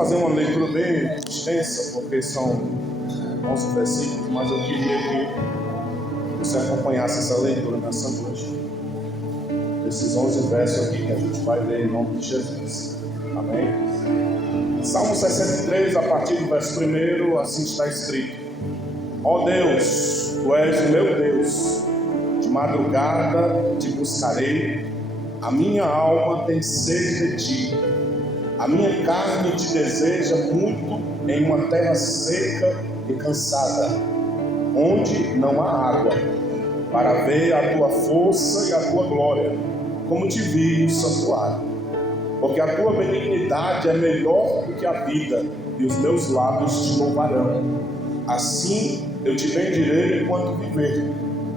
fazer uma leitura bem extensa, porque são 11 versículos, mas eu queria que você acompanhasse essa leitura nessa noite. Esses 11 versos aqui que a gente vai ler em nome de Jesus. Amém? Salmo 63, a partir do verso 1, assim está escrito: Ó Deus, Tu és o meu Deus, de madrugada te buscarei, a minha alma tem sede de Ti. A minha carne te deseja muito em uma terra seca e cansada, onde não há água, para ver a Tua força e a Tua glória, como te vi no santuário. Porque a Tua benignidade é melhor do que a vida, e os meus lábios te louvarão. Assim eu te bendirei enquanto viver.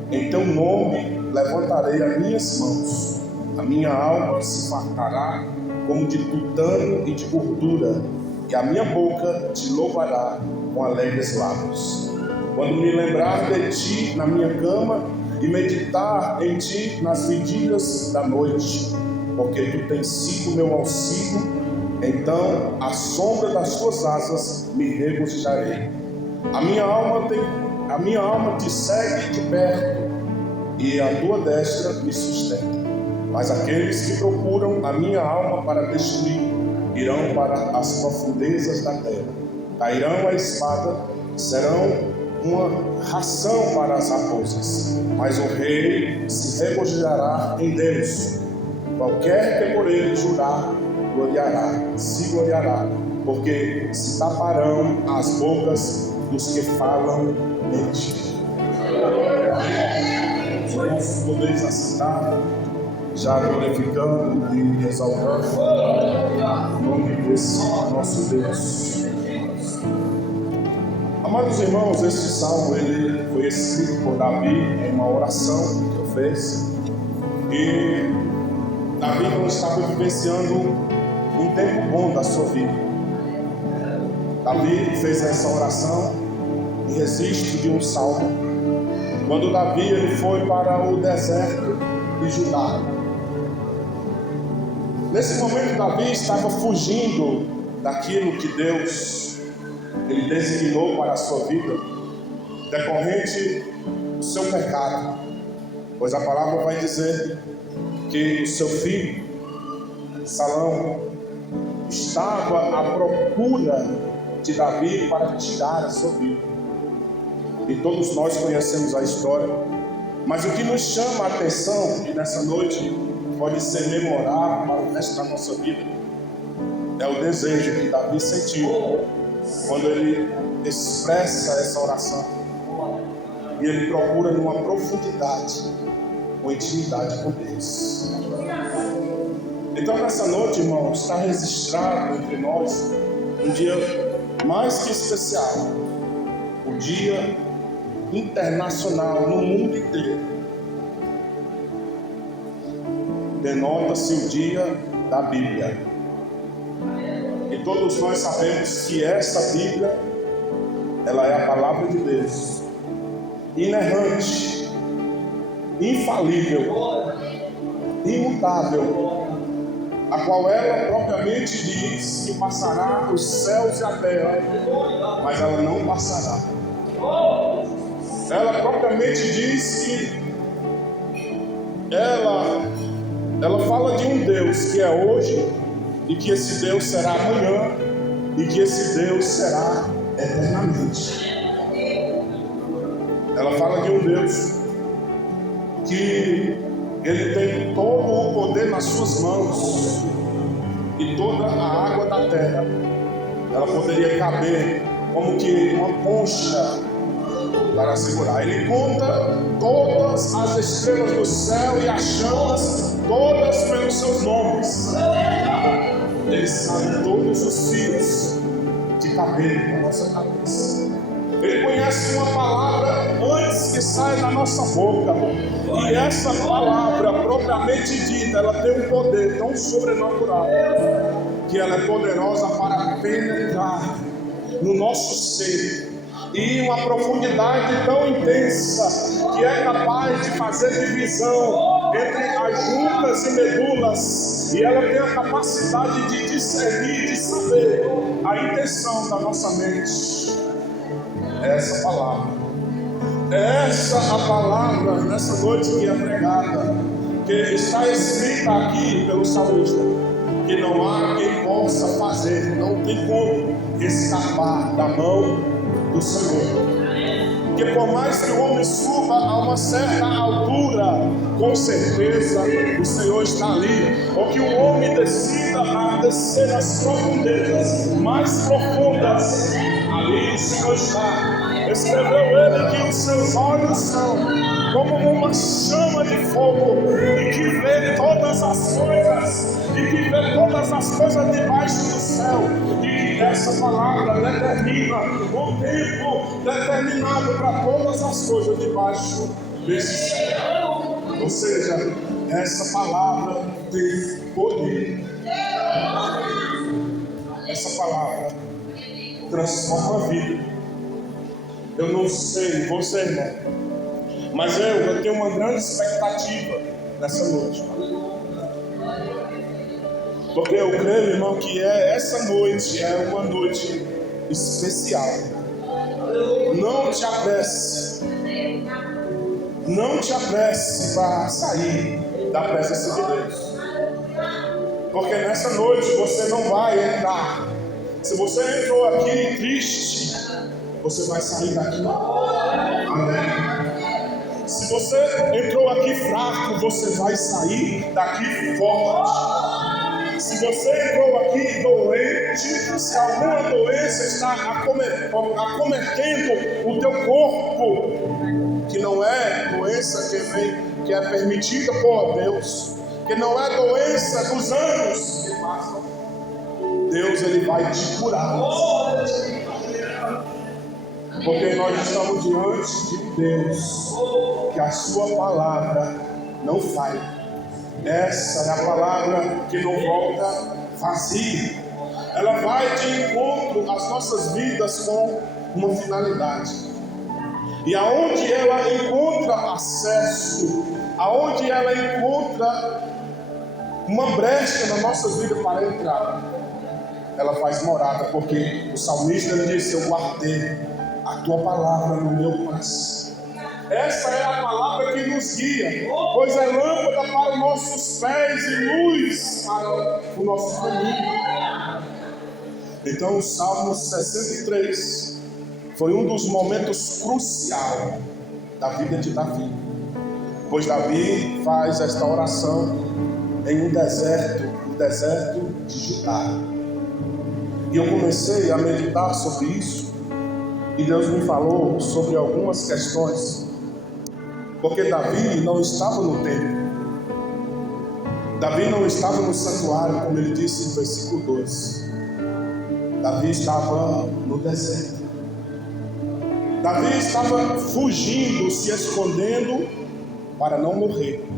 Em Teu nome levantarei as minhas mãos. A minha alma se fartará como de tutano e de gordura, e a minha boca te louvará com alegres lábios. Quando me lembrar de Ti na minha cama e meditar em Ti nas vigílias da noite, porque Tu tens sido meu auxílio, então à sombra das Tuas asas me regozijarei. A minha alma te segue de perto, e a Tua destra me sustenta. Mas aqueles que procuram a minha alma para destruir irão para as profundezas da terra. Cairão a espada, serão uma ração para as raposas. Mas o rei se regozijará em Deus. Qualquer que por ele jurar, se gloriará, porque se taparão as bocas dos que falam mentira. Vamos poder assentar, já glorificando e exaltando o nome desse nosso Deus. Amados irmãos, este salmo ele foi escrito por Davi em uma oração que ele fez. E Davi não estava vivenciando um tempo bom da sua vida. Davi fez essa oração em registro de um salmo, quando Davi ele foi para o deserto de Judá. Nesse momento, Davi estava fugindo daquilo que Deus ele designou para a sua vida, decorrente do seu pecado, pois a palavra vai dizer que o seu filho Salão estava à procura de Davi para tirar a sua vida. E todos nós conhecemos a história, mas o que nos chama a atenção, e nessa noite pode ser memorável para o resto da nossa vida, é o desejo que Davi sentiu quando ele expressa essa oração, e ele procura numa profundidade, uma intimidade com Deus. Então nessa noite, irmãos, está registrado entre nós um dia mais que especial, o Dia Internacional no mundo inteiro. Denota-se o Dia da Bíblia. E todos nós sabemos que essa Bíblia, ela é a palavra de Deus, inerrante, infalível, imutável, a qual ela propriamente diz que passará os céus e a terra, mas ela não passará. Ela propriamente diz que ela fala de um Deus que é hoje, e que esse Deus será amanhã, e que esse Deus será eternamente. Ela fala de um Deus que Ele tem todo o poder nas suas mãos, e toda a água da terra, ela poderia caber como que uma concha para segurar. Ele conta todas as estrelas do céu e as chamas, todas pelos seus nomes. Ele sabe todos os fios de cabelo da nossa cabeça. Ele conhece uma palavra antes que saia da nossa boca. E essa palavra, propriamente dita, ela tem um poder tão sobrenatural, que ela é poderosa para penetrar no nosso ser, e uma profundidade tão intensa, que é capaz de fazer divisão entre as juntas e medulas, e ela tem a capacidade de discernir, de saber a intenção da nossa mente é essa palavra. É essa a palavra nessa noite que é pregada, que está escrita aqui pelo salmista, que não há quem possa fazer, não tem como escapar da mão do Senhor. Que por mais que o homem suba a uma certa altura, com certeza o Senhor está ali. Ou que o homem decida a descer as profundezas mais profundas, ali o Senhor está. Escreveu ele que os seus olhos são como uma chama de fogo, e que vê todas as coisas, e que vê todas as coisas debaixo do céu, e que essa palavra determina o tempo determinado para todas as coisas debaixo desse céu. Ou seja, essa palavra tem poder. Essa palavra transforma a vida. Eu não sei você, irmão, mas eu tenho uma grande expectativa nessa noite. Porque eu creio, irmão, que essa noite é uma noite especial. Não te apresse. Não te apresse para sair da presença de Deus. Porque nessa noite você não vai entrar. Se você entrou aqui triste, você vai sair daqui. Amém. Se você entrou aqui fraco, você vai sair daqui forte. Se você entrou aqui doente, se alguma doença está acometendo o teu corpo, que não é doença que é permitida por Deus, que não é doença dos anos que passam, Deus ele vai te curar. Porque nós estamos diante de um Deus que a sua palavra não falha. Essa é a palavra que não volta vazia. Ela vai de encontro às nossas vidas com uma finalidade. E aonde ela encontra acesso, aonde ela encontra uma brecha nas nossas vidas para entrar, ela faz morada. Porque o salmista disse: eu guardei a tua palavra no meu coração. Essa é a palavra que nos guia, pois é lâmpada para os nossos pés e luz para o nosso caminho. Então o Salmo 63 foi um dos momentos cruciais da vida de Davi, pois Davi faz esta oração em um deserto, o deserto de Judá. E eu comecei a meditar sobre isso, e Deus me falou sobre algumas questões. Porque Davi não estava no templo. Davi não estava no santuário, como ele disse no versículo 12. Davi estava no deserto. Davi estava fugindo, se escondendo para não morrer.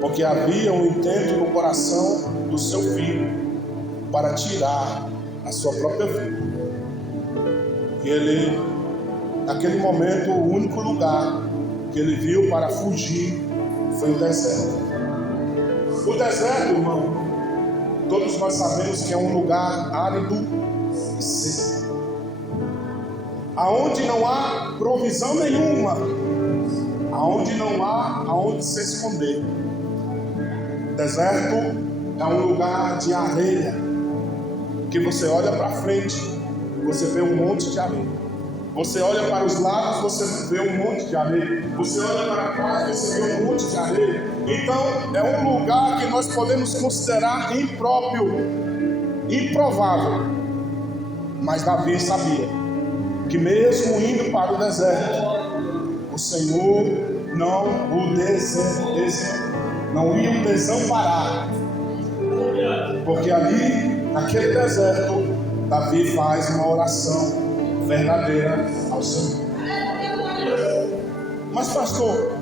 Porque havia um intento no coração do seu filho para tirar a sua própria vida. E ele, naquele momento, o único lugar que ele viu para fugir foi o deserto. O deserto, irmão, todos nós sabemos que é um lugar árido e seco, aonde não há provisão nenhuma, aonde não há aonde se esconder. O deserto é um lugar de areia, que você olha para frente, você vê um monte de areia. Você olha para os lados, você vê um monte de areia. Você olha para trás, você vê um monte de areia. Então, é um lugar que nós podemos considerar impróprio, improvável. Mas Davi sabia que mesmo indo para o deserto, o Senhor não o não ia o desamparar. Porque ali, naquele deserto, Davi faz uma oração verdadeira ao Senhor. Mas pastor,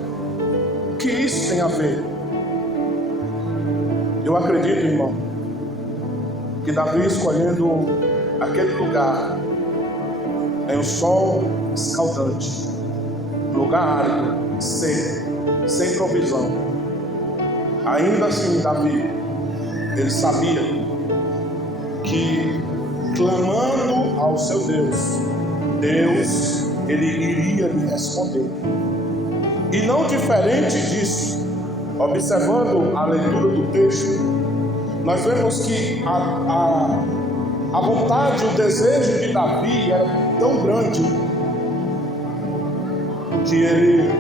o que isso tem a ver? Eu acredito, irmão, que Davi escolhendo aquele lugar em um sol escaldante, lugar árido, seco, sem provisão, ainda assim Davi, ele sabia que clamando ao seu Deus, Deus, ele iria lhe responder. E não diferente disso, observando a leitura do texto, nós vemos que a vontade, o desejo de Davi era tão grande que ele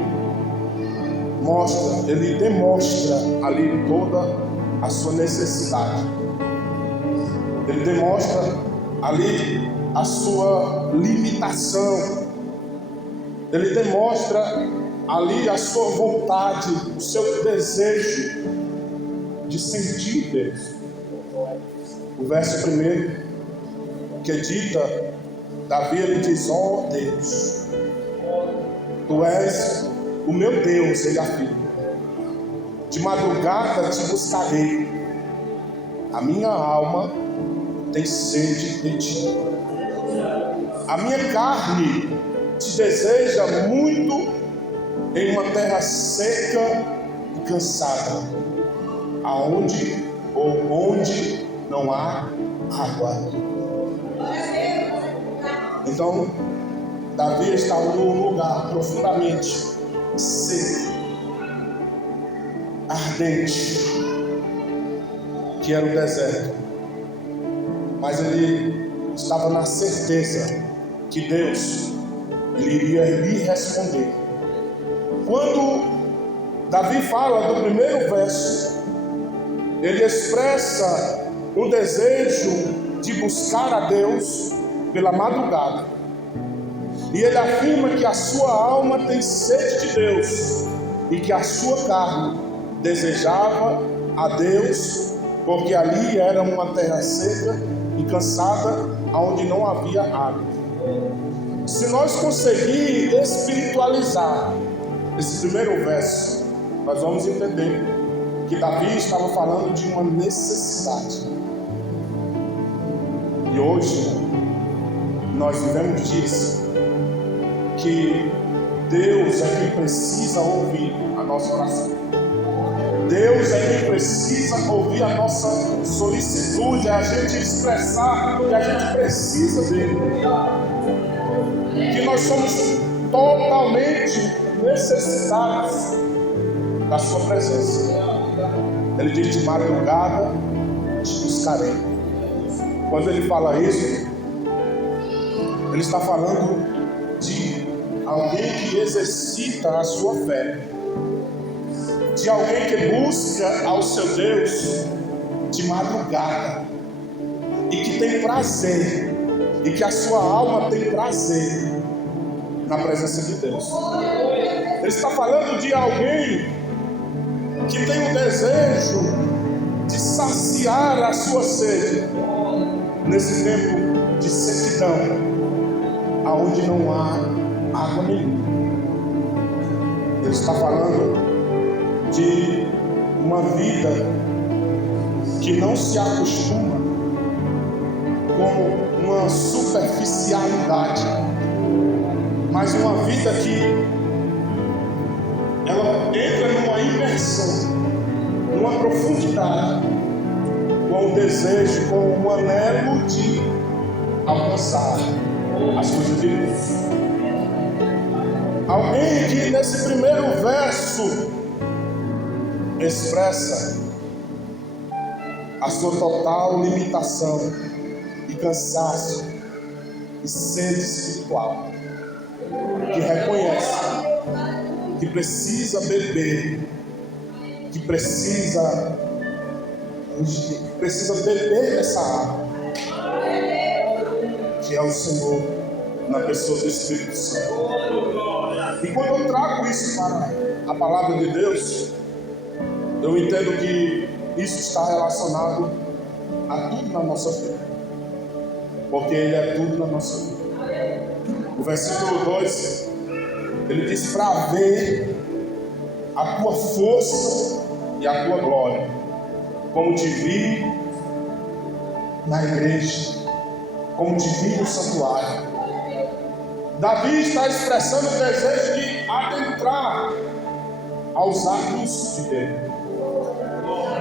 demonstra ali toda a sua necessidade. Ele demonstra ali a sua limitação. Ele demonstra ali a sua vontade, o seu desejo de sentir Deus. O verso 1 que dita, Davi, ele diz: ó Deus, tu és o meu Deus, ele afirma. De madrugada te buscarei, a minha alma tem sede de ti. A minha carne te deseja muito em uma terra seca e cansada, aonde ou onde não há água. Então, Davi estava num lugar profundamente seco, ardente, que era o deserto. Mas ele estava na certeza que Deus iria lhe responder. Quando Davi fala do primeiro verso, ele expressa o desejo de buscar a Deus pela madrugada. E ele afirma que a sua alma tem sede de Deus e que a sua carne desejava a Deus, porque ali era uma terra seca e cansada, onde não havia água. Se nós conseguirmos espiritualizar esse primeiro verso, nós vamos entender que Davi estava falando de uma necessidade. E hoje nós vivemos disso, que Deus é quem precisa ouvir a nossa oração. Deus é quem precisa ouvir a nossa solicitude, a gente expressar que a gente precisa dele, que nós somos totalmente necessitados da sua presença. Ele diz: de madrugada te buscarei. Quando ele fala isso, ele está falando de alguém que exercita a sua fé, de alguém que busca ao seu Deus de madrugada, e que tem prazer, e que a sua alma tem prazer na presença de Deus. Ele está falando de alguém que tem o desejo de saciar a sua sede nesse tempo de sequidão, aonde não há água nenhuma. Ele está falando de uma vida que não se acostuma com uma superficialidade, mas uma vida que ela entra numa imersão, numa profundidade, com o desejo, com o anelo de alcançar as coisas de Deus. Alguém que nesse primeiro verso expressa a sua total limitação e cansaço e sede espiritual, que reconhece que precisa beber, que precisa beber essa água, que é o Senhor na pessoa do Espírito Santo. E quando eu trago isso para a palavra de Deus, eu entendo que isso está relacionado a tudo na nossa vida, porque Ele é tudo na nossa vida. O versículo 2, ele diz: para ver a tua força e a tua glória, como te vi na igreja, como te vi no santuário. Davi está expressando o desejo de adentrar aos atos de Deus.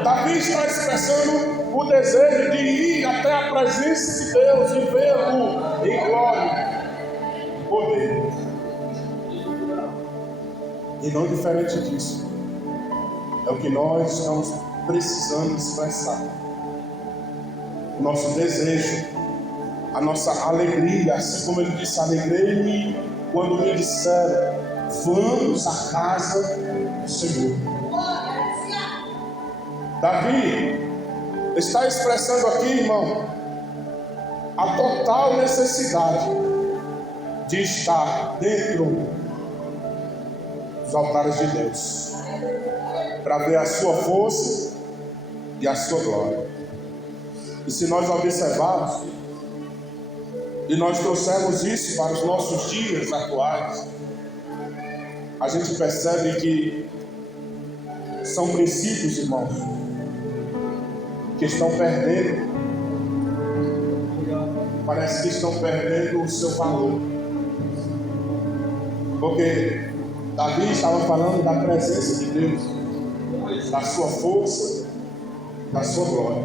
Davi está expressando o desejo de ir até a presença de Deus e vê-lo em glória e poder. E não diferente disso, é o que nós estamos precisando expressar. O nosso desejo, a nossa alegria, assim como ele disse: alegrei-me quando me disseram, vamos à casa do Senhor. Davi está expressando aqui, irmão, a total necessidade de estar dentro dos altares de Deus, para ver a sua força e a sua glória. E se nós observarmos, e nós trouxermos isso para os nossos dias atuais, a gente percebe que são princípios, irmãos, que estão perdendo, parece que estão perdendo o seu valor. Porque Davi estava falando da presença de Deus, da sua força, da sua glória.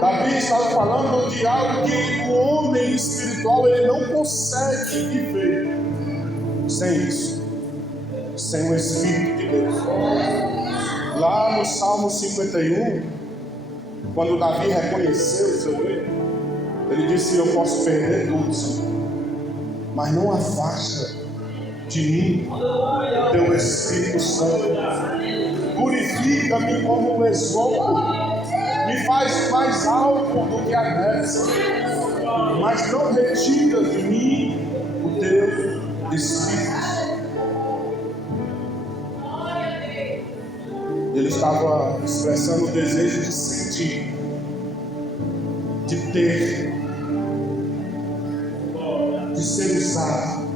Davi estava falando de algo que o homem espiritual ele não consegue viver sem isso, sem o Espírito de Deus. Lá no Salmo 51, quando Davi reconheceu o seu erro, ele disse: eu posso perder tudo, Senhor, mas não afasta de mim o teu Espírito Santo. Purifica-me como um esopo, me faz mais alto do que a neve, mas não retira de mim o teu Espírito. Ele estava expressando o desejo de sentir, de ter, de ser usado,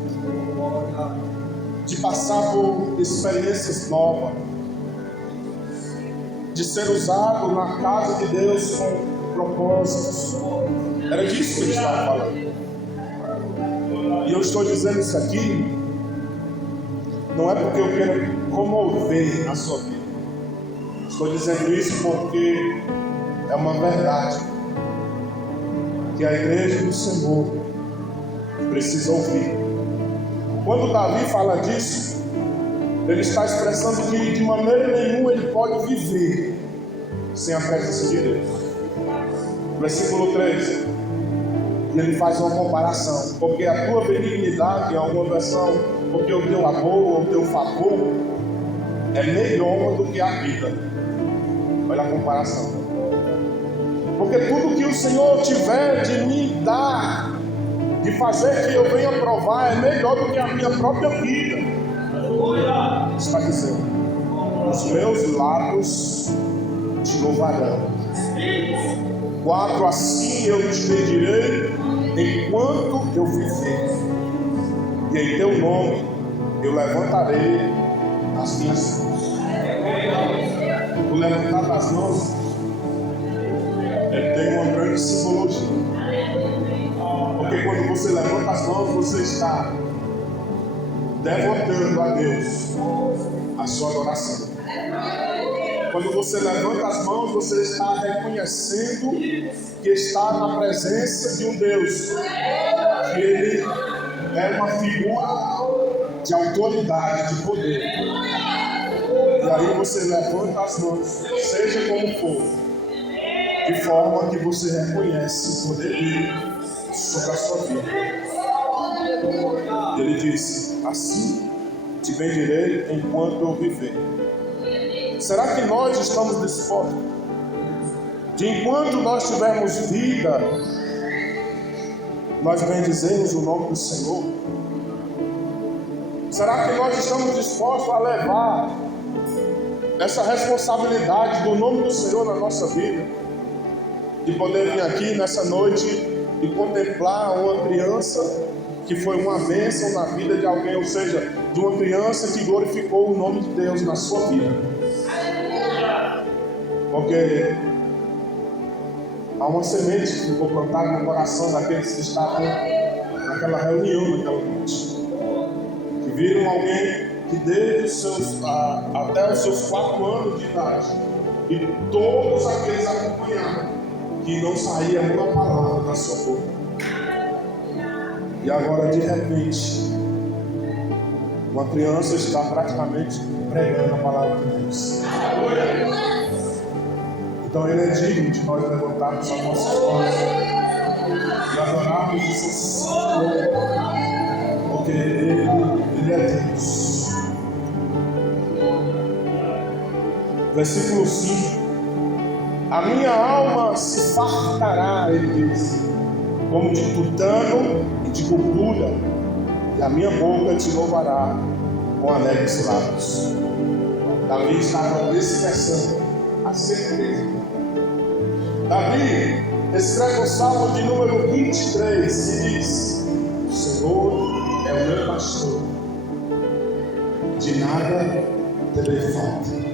de passar por experiências novas, de ser usado na casa de Deus com propósitos. Era disso que ele estava falando. E eu estou dizendo isso aqui, não é porque eu quero comover a sua vida. Estou dizendo isso porque é uma verdade que a igreja do Senhor precisa ouvir. Quando Davi fala disso, ele está expressando que de maneira nenhuma ele pode viver sem a presença de Deus. Versículo 3, ele faz uma comparação, porque a tua benignidade, em alguma versão, porque o teu amor, o teu favor é melhor do que a vida. Olha a comparação. Porque tudo que o Senhor tiver de me dar, de fazer que eu venha provar, é melhor do que a minha própria vida. Está dizendo: os meus lábios te louvarão. 4, assim eu te bendirei enquanto eu viver, e em teu nome eu levantarei as minhas mãos. O levantar das mãos tem uma grande simbologia, porque quando você levanta as mãos, você está devotando a Deus a sua adoração. Quando você levanta as mãos, você está reconhecendo que está na presença de um Deus, que Ele é uma figura de autoridade, de poder. E aí você levanta as mãos, seja como for, de forma que você reconhece o poder dele sobre a sua vida. Ele disse: assim te bendirei enquanto eu viver. Será que nós estamos dispostos de, enquanto nós tivermos vida, nós bendizemos o nome do Senhor? Será que nós estamos dispostos a levar essa responsabilidade do nome do Senhor na nossa vida, de poder vir aqui nessa noite e contemplar uma criança que foi uma bênção na vida de alguém, ou seja, de uma criança que glorificou o nome de Deus na sua vida? Porque há uma semente que ficou plantada no coração daqueles que estavam naquela reunião, naquela noite, que viram alguém que desde até os seus 4 anos de idade e todos aqueles acompanharam, que não saía uma palavra da sua boca. E agora, de repente, uma criança está praticamente pregando a palavra de Deus. Então ele é digno de nós levantarmos as nossas mãos e adorarmos o seu santo nome, porque ele é Deus. Versículo 5: a minha alma se fartará, ele diz, como de tutano e de gordura, e a minha boca te louvará com alegres lábios. Davi estava expressando a certeza. Davi escreve o Salmo de número 23 e diz: o Senhor é o meu pastor, de nada terei falta.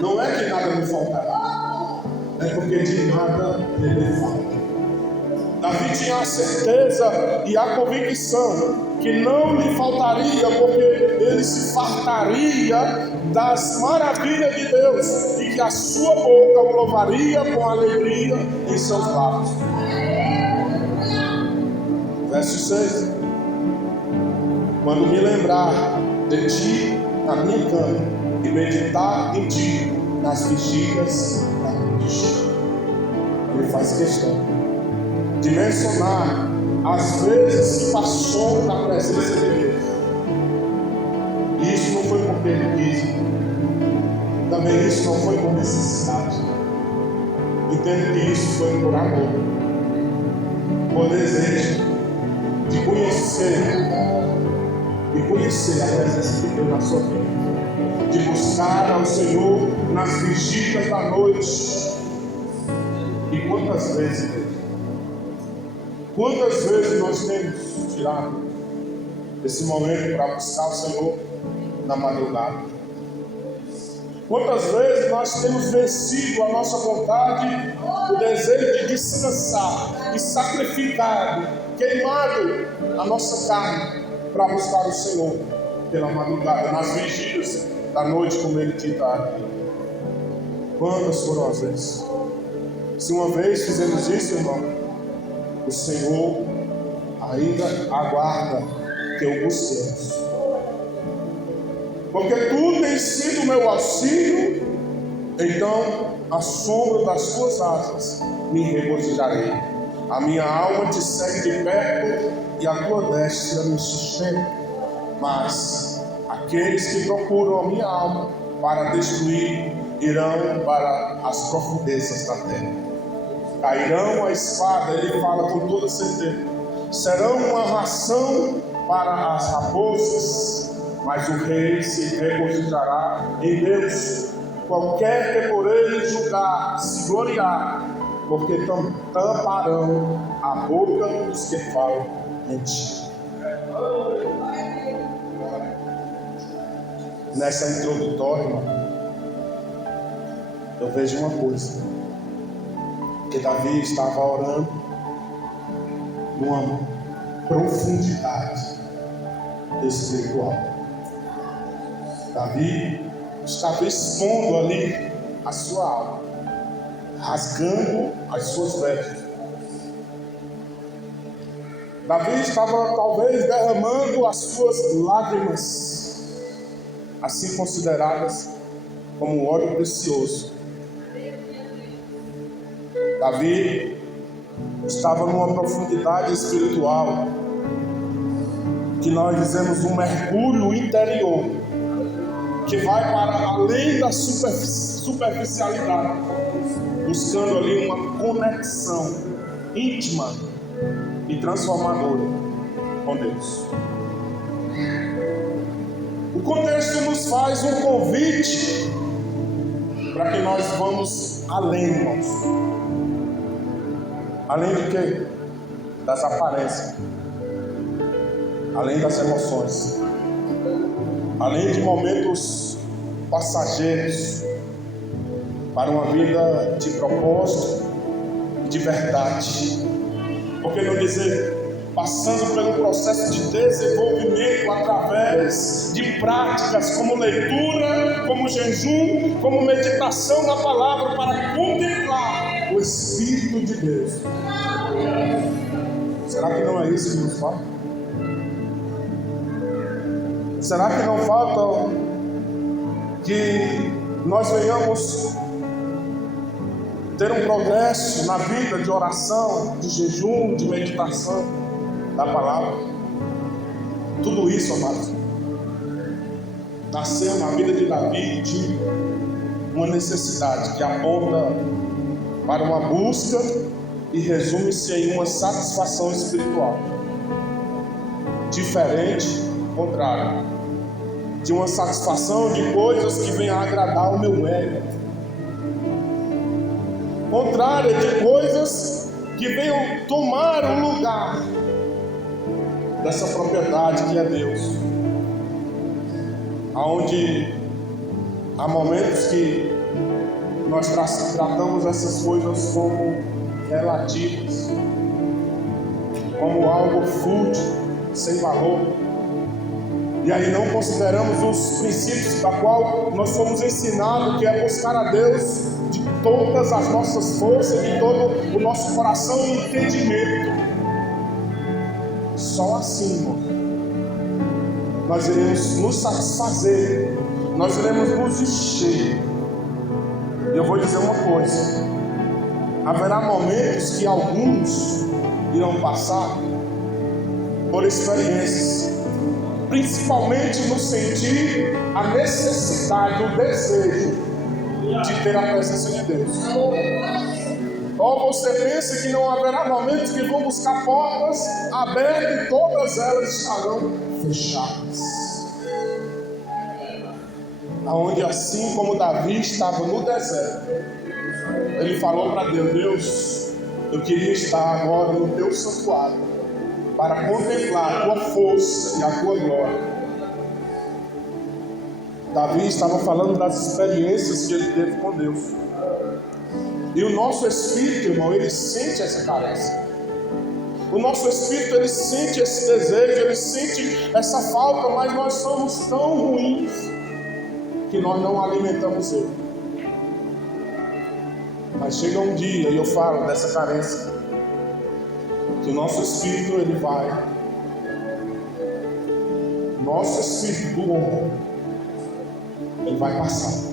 Não é que nada me faltará, é porque de nada terei falta. Davi tinha a certeza e a convicção que não lhe faltaria, porque ele se fartaria das maravilhas de Deus e que a sua boca o louvaria com alegria em seus lábios. Verso 6: quando me lembrar de ti na minha cama e meditar em ti nas vigílias da noite. Ele faz questão de mencionar as vezes que passou na presença de Deus. E isso não foi porque ele quis, também isso não foi por necessidade. Entendo que isso foi por amor, por desejo de conhecer a presença de Deus na sua vida, de buscar ao Senhor nas vigílias da noite. E quantas vezes nós temos tirado esse momento para buscar o Senhor na madrugada? Quantas vezes nós temos vencido a nossa vontade, o desejo de descansar e sacrificado, queimado a nossa carne para buscar o Senhor pela madrugada, nas vigílias da noite, como ele dita aqui? Quantas foram as vezes? Se uma vez fizemos isso, irmão, o Senhor ainda aguarda que o busquemos. Porque tu tens sido meu auxílio, então à sombra das tuas asas me regozijarei. A minha alma te segue de perto e a tua destra me sustenta. Mas aqueles que procuram a minha alma para destruir irão para as profundezas da terra. Cairão a espada, ele fala com toda certeza. Serão uma ração para as raposas, mas o rei se regozijará em Deus. Qualquer que por ele julgar, se gloriar, porque tamparão a boca dos que falam em ti. Nessa introdutória, irmão, eu vejo uma coisa, que Davi estava orando numa profundidade espiritual. Davi estava expondo ali a sua alma, rasgando as suas vestes. Davi estava talvez derramando as suas lágrimas, assim consideradas como óleo precioso. Davi estava numa profundidade espiritual, que nós dizemos um mergulho interior, que vai para além da superficialidade, buscando ali uma conexão íntima e transformadora com Deus. O contexto nos faz um convite para que nós vamos além, irmãos. Além de quê? Das aparências, além das emoções, além de momentos passageiros, para uma vida de propósito e de verdade. Por que não dizer passando pelo processo de desenvolvimento através de práticas como leitura, como jejum, como meditação na palavra, para contemplar o Espírito de Deus. Será que não é isso que nos falta? Será que não falta que nós venhamos ter um progresso na vida de oração, de jejum, de meditação da palavra? Tudo isso, amados, nasceu na vida de Davi de uma necessidade que aponta para uma busca e resume-se em uma satisfação espiritual. Diferente, contrário, de uma satisfação de coisas que venham a agradar o meu ego. Contrária de coisas que venham tomar o lugar dessa propriedade que é Deus. Aonde há momentos que nós tratamos essas coisas como relativas, como algo fútil, sem valor. E aí não consideramos os princípios da qual nós somos ensinados, que é buscar a Deus de todas as nossas forças, de todo o nosso coração e entendimento. Só assim, irmão, nós iremos nos satisfazer, nós iremos nos encher. E eu vou dizer uma coisa: haverá momentos que alguns irão passar por experiências, principalmente no sentir a necessidade, o desejo de ter a presença de Deus. Ou você pensa que não haverá momentos que vão buscar portas abertas e todas elas estarão fechadas. Aonde, assim como Davi estava no deserto, ele falou para Deus: Deus, eu queria estar agora no teu santuário para contemplar a tua força e a tua glória. Davi estava falando das experiências que ele teve com Deus. E o nosso espírito, irmão, ele sente essa carência. O nosso espírito, ele sente esse desejo, ele sente essa falta, mas nós somos tão ruins que nós não alimentamos ele. Mas chega um dia, e eu falo dessa carência, que o nosso espírito, ele vai, nosso espírito do homem, ele vai passar.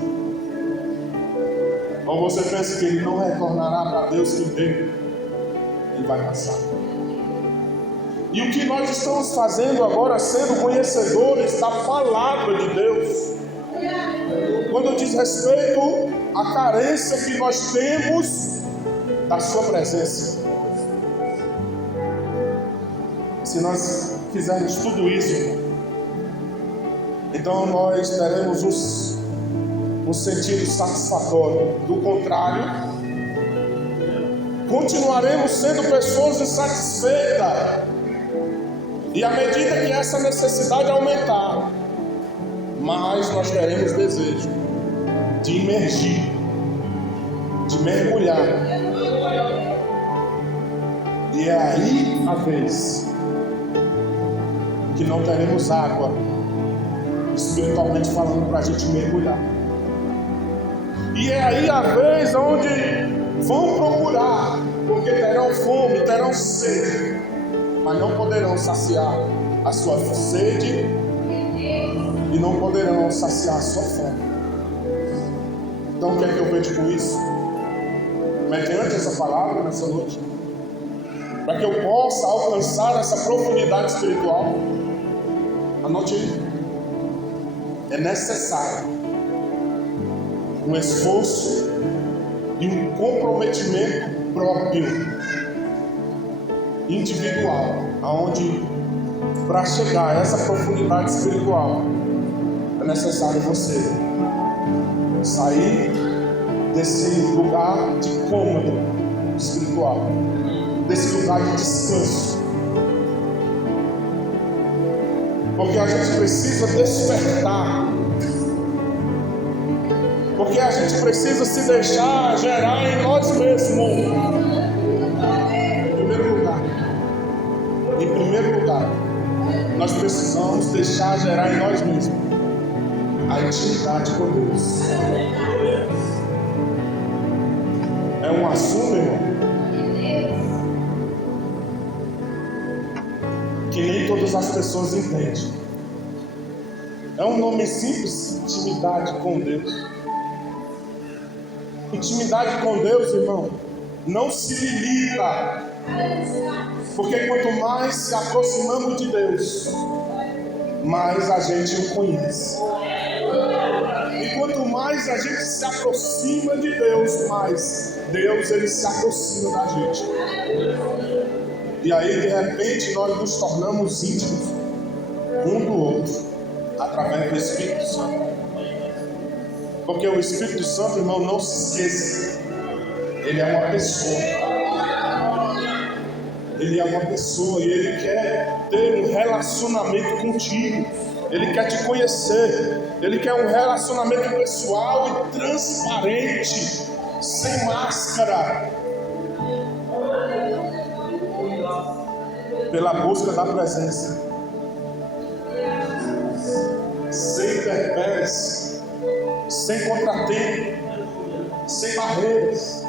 Ou você pensa que ele não retornará para Deus que deu? Ele vai passar. E o que nós estamos fazendo agora, sendo conhecedores da palavra de Deus, quando diz respeito à carência que nós temos da sua presença. Se nós fizermos tudo isso, então nós teremos um sentido satisfatório. Do contrário, continuaremos sendo pessoas insatisfeitas. E à medida que essa necessidade aumentar, mais nós teremos desejo de imergir, de mergulhar. E é aí a vez que não teremos água, espiritualmente falando, para a gente mergulhar. E é aí a vez onde vão procurar, porque terão fome, terão sede, mas não poderão saciar a sua sede e não poderão saciar a sua fome. Então o que é que eu vejo com isso? Mediante essa palavra nessa noite, para que eu possa alcançar essa profundidade espiritual, anote aí, é necessário um esforço e um comprometimento próprio, individual, aonde para chegar a essa profundidade espiritual é necessário você sair desse lugar de cômodo espiritual, desse lugar de descanso, porque a gente precisa despertar, porque a gente precisa se deixar gerar em nós mesmos. Em primeiro lugar, em gerar. Nós precisamos deixar gerar em nós mesmos a intimidade com Deus. É um assunto, irmão, que nem todas as pessoas entendem. É um nome simples: intimidade com Deus. Intimidade com Deus, irmão, não se limita, porque quanto mais se aproximamos de Deus, mais a gente o conhece. E quanto mais a gente se aproxima de Deus, mais Deus ele se aproxima da gente. E aí de repente nós nos tornamos íntimos um do outro através do Espírito Santo. Porque o Espírito Santo, irmão, não se esqueça, ele é uma pessoa. Ele é uma pessoa e ele quer ter um relacionamento contigo. Ele quer te conhecer. Ele quer um relacionamento pessoal e transparente, sem máscara, pela busca da presença, sem interpéries, sem contratempo, sem barreiras,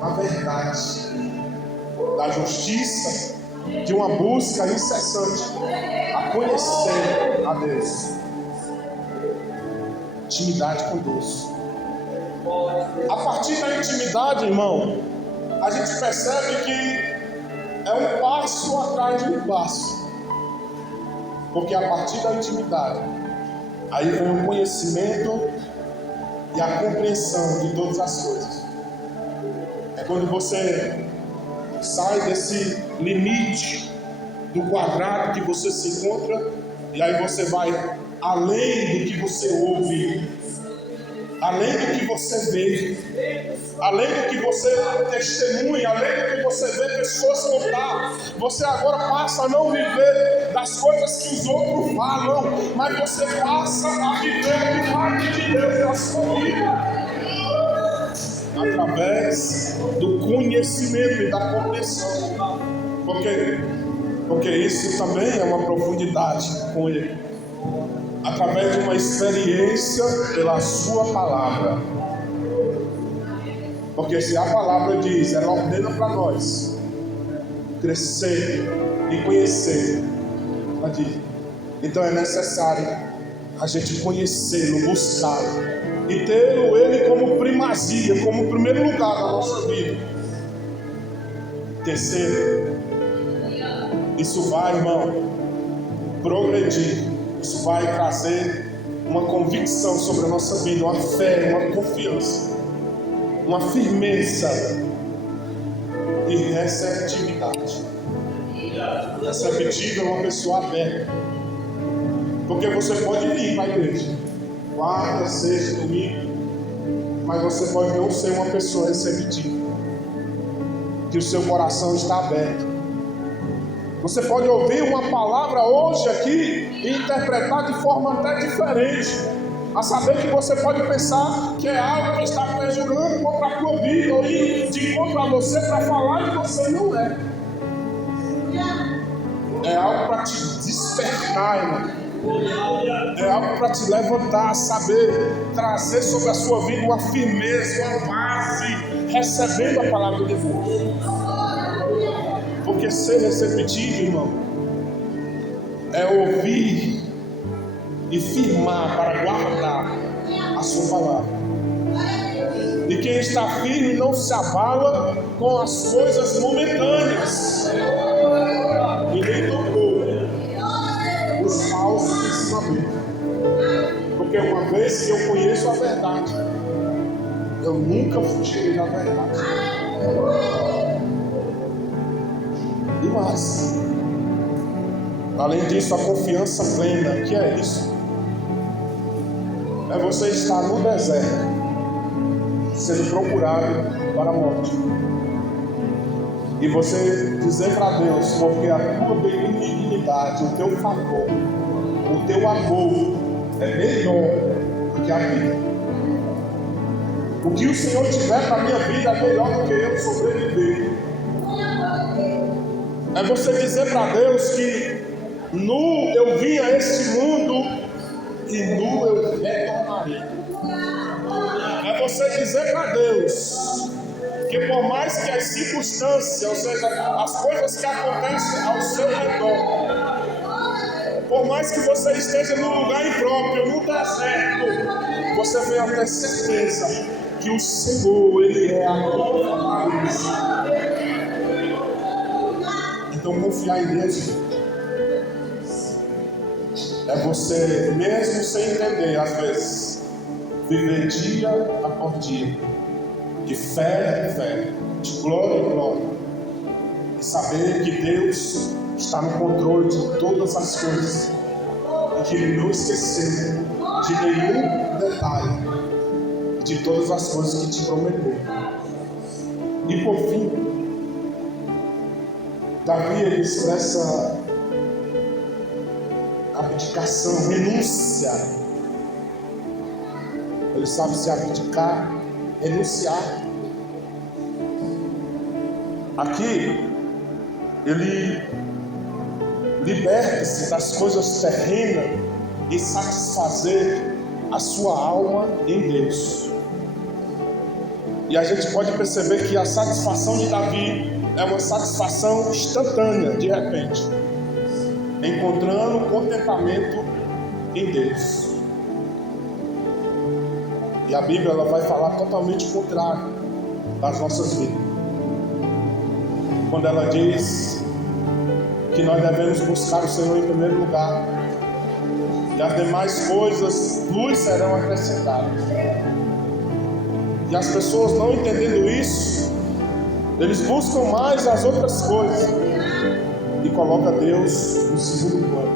na verdade, da justiça, de uma busca incessante a conhecer a Deus. Intimidade com Deus. A partir da intimidade, irmão, a gente percebe que é um passo atrás de um passo. Porque a partir da intimidade, aí vem o conhecimento e a compreensão de todas as coisas. É quando você sai desse limite do quadrado que você se encontra, e aí você vai além do que você ouve, além do que você vê, além do que você testemunha, além do que você vê pessoas contar. Você agora passa a não viver das coisas que os outros falam, mas você passa a viver do lado de Deus na sua vida, através do conhecimento e da compreensão. Porque isso também é uma profundidade com Ele, através de uma experiência pela sua palavra. Porque se a palavra diz, ela ordena para nós crescer e conhecer, ela diz, então é necessário a gente conhecê-lo, buscá-lo e tê-lo ele como primazia, como primeiro lugar da nossa vida. Terceiro, isso vai, irmão, progredir. Isso vai trazer uma convicção sobre a nossa vida, uma fé, uma confiança, uma firmeza e receptividade. Receptivo é uma pessoa aberta. Porque você pode ir para a igreja, quarta, sexta, domingo, mas você pode não ser uma pessoa receptiva, que o seu coração está aberto. Você pode ouvir uma palavra hoje aqui e interpretar de forma até diferente. A saber que você pode pensar que é algo que está perjurando contra a tua vida, ou ir de contra a você para falar que você não é. É algo para te despertar, irmão. É algo para te levantar, saber trazer sobre a sua vida uma firmeza, uma base, recebendo a palavra de Deus. Porque ser receptivo, irmão, é ouvir e firmar para guardar a sua palavra. E quem está firme não se abala com as coisas momentâneas, e nem tampouco os falsos ensinamentos. Porque uma vez que eu conheço a verdade, eu nunca fugirei da verdade. E mais, além disso, a confiança plena. Que é isso? É você estar no deserto, sendo procurado para a morte, e você dizer para Deus, porque a tua benignidade, o teu favor, o teu amor é melhor do que a vida. O que o Senhor tiver para a minha vida é melhor do que eu sobreviver. É você dizer para Deus que nu eu vim a este mundo e nu eu retornarei. É você dizer para Deus que por mais que as circunstâncias, ou seja, as coisas que acontecem ao seu redor, por mais que você esteja num lugar impróprio, no deserto, você venha ter certeza que o Senhor, Ele é a tua fortaleza. Então confiar em Deus é você, mesmo sem entender, às vezes, viver dia após dia, de fé em fé, de glória em glória, e saber que Deus está no controle de todas as coisas e que Ele não esqueceu de nenhum detalhe de todas as coisas que te prometeu. E por fim, Davi ele expressa abdicação, renúncia. Ele sabe se abdicar, renunciar. Aqui ele liberta-se das coisas terrenas e satisfazer a sua alma em Deus. E a gente pode perceber que a satisfação de Davi é uma satisfação instantânea, de repente, encontrando contentamento em Deus. E a Bíblia ela vai falar totalmente o contrário das nossas vidas, quando ela diz que nós devemos buscar o Senhor em primeiro lugar, e as demais coisas nos serão acrescentadas. E as pessoas, não entendendo isso, eles buscam mais as outras coisas e colocam Deus no segundo plano.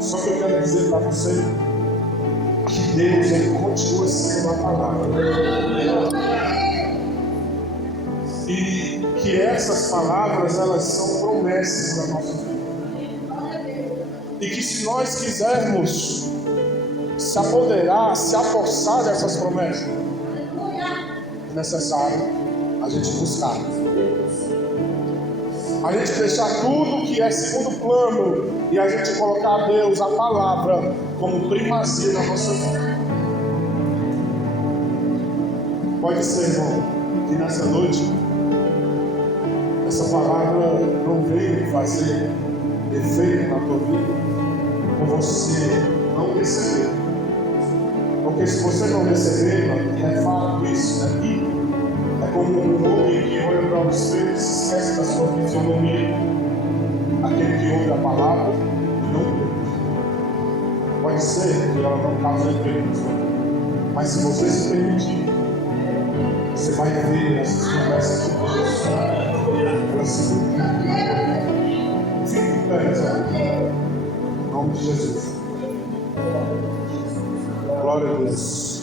Só que eu quero dizer para você que Deus ele continua sendo a palavra, e que essas palavras elas são promessas da nossa vida, e que se nós quisermos se apoderar, se apossar dessas promessas, é necessário a gente buscar, a gente deixar tudo que é segundo plano e a gente colocar a Deus, a palavra, como primazia na nossa vida. Pode ser, irmão, que nessa noite essa palavra não veio fazer efeito na tua vida, por você não receber. Porque se você não receber, é fato isso aqui. É como um homem que olha para o espelho e se esquece da sua fisionomia. Aquele que ouve a palavra e não crê. Pode ser que ela não cause efeito, mas se você se permitir, você vai ver essas conversas de Deus. Elas se cumprem. Fique em pé, em nome de Jesus. Glória a Deus.